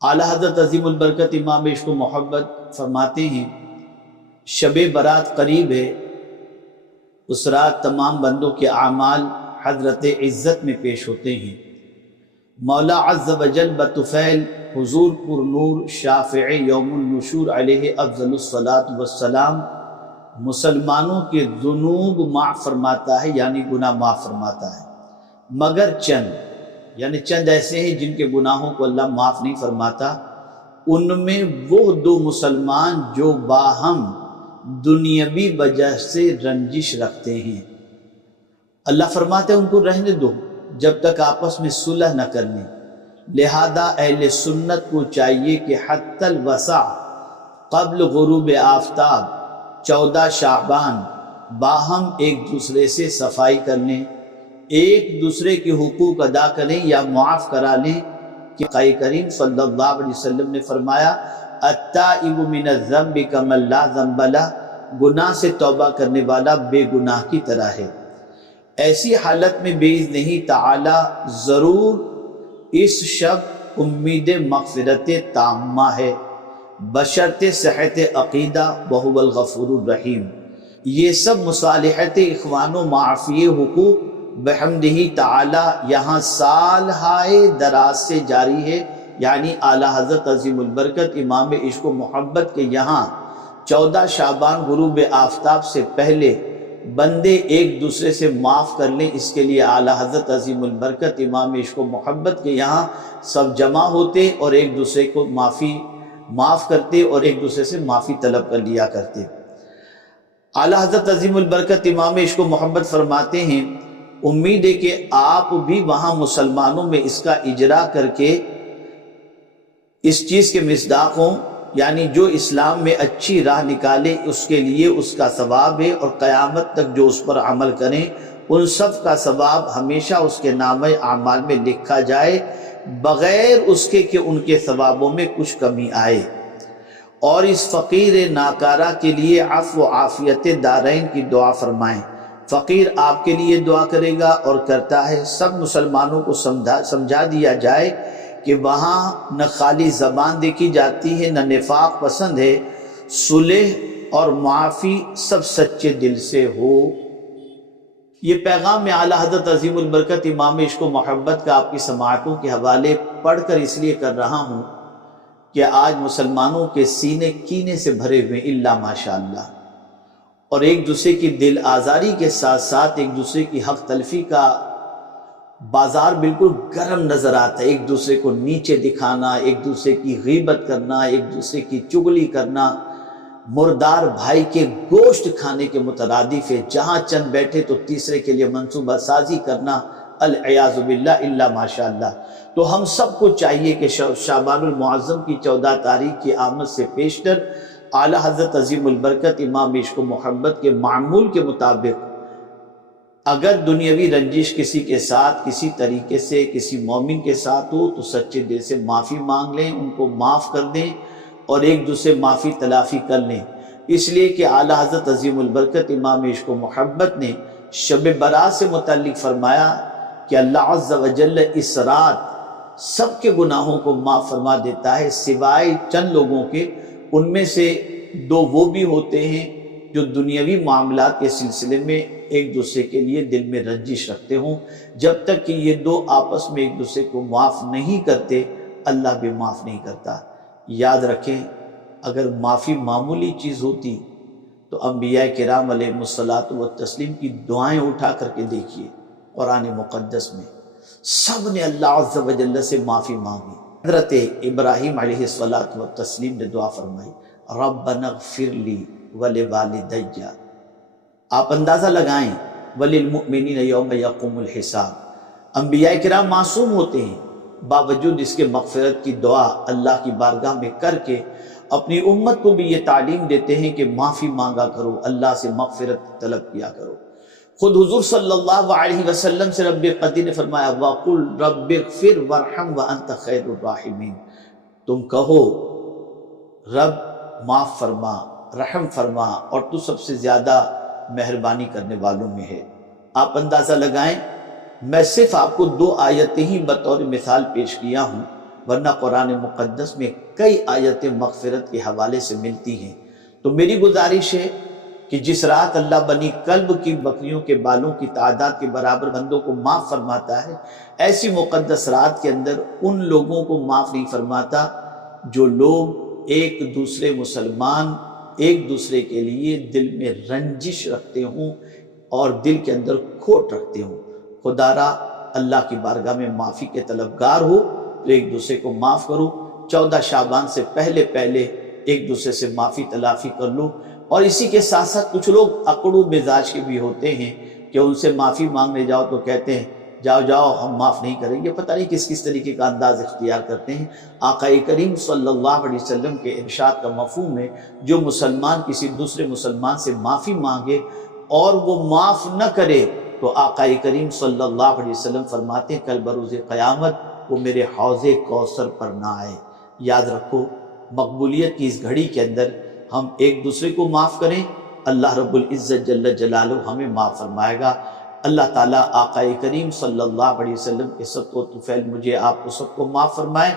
اعلیٰ حضرت عظیم البرکت امام عشق و محبت فرماتے ہیں شب برات قریب ہے، اس رات تمام بندوں کے اعمال حضرت عزت میں پیش ہوتے ہیں۔ مولا عز و جل بطفیل حضور پر نور شافع یوم النشور علیہ افضل الصلاۃ والسلام مسلمانوں کے ذنوب معاف فرماتا ہے، یعنی گناہ معاف فرماتا ہے، مگر چند ایسے ہیں جن کے گناہوں کو اللہ معاف نہیں فرماتا۔ ان میں وہ دو مسلمان جو باہم دنیاوی وجہ سے رنجش رکھتے ہیں، اللہ فرماتے ہیں ان کو رہنے دو جب تک آپس میں صلح نہ کر لیں۔ لہذا اہل سنت کو چاہیے کہ حتی الوسع قبل غروب آفتاب 14 شعبان باہم ایک دوسرے سے صفائی کر لیں، ایک دوسرے کے حقوق ادا کریں یا معاف کرا لیں، کہ قائد کریم صلی اللہ علیہ وسلم نے فرمایا التائب من الذنب کمن لا ذنب لہ، گناہ سے توبہ کرنے والا بے گناہ کی طرح ہے۔ ایسی حالت میں باذنہ تعالی ضرور اس شب امید مغفرت تامہ ہے، بشرط صحت عقیدہ وہو الغفور الرحیم۔ یہ سب مصالحت اخوان و معافی حقوق بحمدہ تعالی یہاں سال ہائے دراز سے جاری ہے، یعنی اعلیٰ حضرت عظیم البرکت امام عشق و محبت کے یہاں 14 شعبان غروب آفتاب سے پہلے بندے ایک دوسرے سے معاف کر لیں، اس کے لیے اعلیٰ حضرت عظیم البرکت امام عشق و محبت کے یہاں سب جمع ہوتے اور ایک دوسرے کو معاف کرتے اور ایک دوسرے سے معافی طلب کر لیا کرتے۔ اعلیٰ حضرت عظیم البرکت امام عشق و محبت فرماتے ہیں امید ہے کہ آپ بھی وہاں مسلمانوں میں اس کا اجرا کر کے اس چیز کے مصداق ہوں، یعنی جو اسلام میں اچھی راہ نکالے اس کے لیے اس کا ثواب ہے، اور قیامت تک جو اس پر عمل کریں ان سب کا ثواب ہمیشہ اس کے نامہ اعمال میں لکھا جائے، بغیر اس کے کہ ان کے ثوابوں میں کچھ کمی آئے۔ اور اس فقیر ناکارہ کے لیے عفو و عافیت دارین کی دعا فرمائیں۔ فقیر آپ کے لیے دعا کرے گا اور کرتا ہے۔ سب مسلمانوں کو سمجھا دیا جائے کہ وہاں نہ خالی زبان دیکھی جاتی ہے، نہ نفاق پسند ہے، صلح اور معافی سب سچے دل سے ہو۔ یہ پیغام میں اعلیٰ حضرت عظیم البرکت امام عشق و محبت کا آپ کی سماعتوں کے حوالے پڑھ کر اس لیے کر رہا ہوں کہ آج مسلمانوں کے سینے کینے سے بھرے ہوئے الا ماشاءاللہ، اور ایک دوسرے کی دل آزاری کے ساتھ ساتھ ایک دوسرے کی حق تلفی کا بازار بالکل گرم نظر آتا ہے۔ ایک دوسرے کو نیچے دکھانا، ایک دوسرے کی غیبت کرنا، ایک دوسرے کی چغلی کرنا، مردار بھائی کے گوشت کھانے کے مترادف ہے۔ جہاں چند بیٹھے تو تیسرے کے لیے منصوبہ سازی کرنا، العیاذ باللہ الا ماشاءاللہ۔ تو ہم سب کو چاہیے کہ شعبان المعظم کی 14 تاریخ کی آمد سے پیشتر اعلیٰ حضرت عظیم البرکت امام عشق و محبت کے معمول کے مطابق اگر دنیاوی رنجش کسی کے ساتھ کسی طریقے سے کسی مومن کے ساتھ ہو تو سچے دل سے معافی مانگ لیں، ان کو معاف کر دیں اور ایک دوسرے معافی تلافی کر لیں، اس لیے کہ اعلیٰ حضرت عظیم البرکت امام عشق و محبت نے شب برات سے متعلق فرمایا کہ اللہ عز و جل اس رات سب کے گناہوں کو معاف فرما دیتا ہے سوائے چند لوگوں کے۔ ان میں سے 2 وہ بھی ہوتے ہیں جو دنیاوی معاملات کے سلسلے میں ایک دوسرے کے لیے دل میں رنجش رکھتے ہوں۔ جب تک کہ یہ 2 آپس میں ایک دوسرے کو معاف نہیں کرتے اللہ بھی معاف نہیں کرتا۔ یاد رکھیں اگر معافی معمولی چیز ہوتی تو انبیاء کرام علیہ الصلاۃ والتسلیم کی دعائیں اٹھا کر کے دیکھیے، قرآن مقدس میں سب نے اللہ عز و جل سے معافی مانگی۔ حضرت ابراہیم علیہ الصلاۃ والتسلیم نے دعا فرمائی ربنا اغفر لی ولوالدی، آپ اندازہ لگائیں وللمؤمنین یوم یقوم الحساب۔ انبیاء کرام معصوم ہوتے ہیں، باوجود اس کے مغفرت کی دعا اللہ کی بارگاہ میں کر کے اپنی امت کو بھی یہ تعلیم دیتے ہیں کہ معافی مانگا کرو، اللہ سے مغفرت طلب کیا کرو۔ خود حضور صلی اللہ علیہ وسلم سے رب قدیر نے فرمایا وَقُلْ رَبِّ اغْفِرْ وَارْحَمْ وَأَنْتَ خَيْرُ الرَّاحِمِينَ، تم کہو رب معاف فرما، رحم فرما، اور تو سب سے زیادہ مہربانی کرنے والوں میں ہے۔ آپ اندازہ لگائیں، میں صرف آپ کو 2 آیتیں ہی بطور مثال پیش کیا ہوں، ورنہ قرآن مقدس میں کئی آیتیں مغفرت کے حوالے سے ملتی ہیں۔ تو میری گزارش ہے کہ جس رات اللہ بنی کلب کی بکریوں کے بالوں کی تعداد کے برابر بندوں کو معاف فرماتا ہے، ایسی مقدس رات کے اندر ان لوگوں کو معاف نہیں فرماتا جو لوگ ایک دوسرے مسلمان ایک دوسرے کے لیے دل میں رنجش رکھتے ہوں اور دل کے اندر کھوٹ رکھتے ہوں۔ خدا را اللہ کی بارگاہ میں معافی کے طلبگار ہو تو ایک دوسرے کو معاف کرو، 14 شعبان سے پہلے ایک دوسرے سے معافی تلافی کر لو۔ اور اسی کے ساتھ ساتھ کچھ لوگ اکڑو مزاج کے بھی ہوتے ہیں کہ ان سے معافی مانگنے جاؤ تو کہتے ہیں جاؤ ہم معاف نہیں کریں گے، پتہ نہیں کس طریقے کا انداز اختیار کرتے ہیں۔ آقا کریم صلی اللہ علیہ وسلم کے ارشاد کا مفہوم ہے جو مسلمان کسی دوسرے مسلمان سے معافی مانگے اور وہ معاف نہ کرے تو آقا کریم صلی اللہ علیہ وسلم فرماتے ہیں کل بروز قیامت وہ میرے حوض کوثر پر نہ آئے۔ یاد رکھو مقبولیت کی اس گھڑی کے اندر ہم ایک دوسرے کو معاف کریں، اللہ رب العزت جل جلالہ ہمیں معاف فرمائے گا۔ اللہ تعالیٰ آقا کریم صلی اللہ علیہ وسلم کے صدقہ و طفیل مجھے آپ کو سب کو معاف فرمائے۔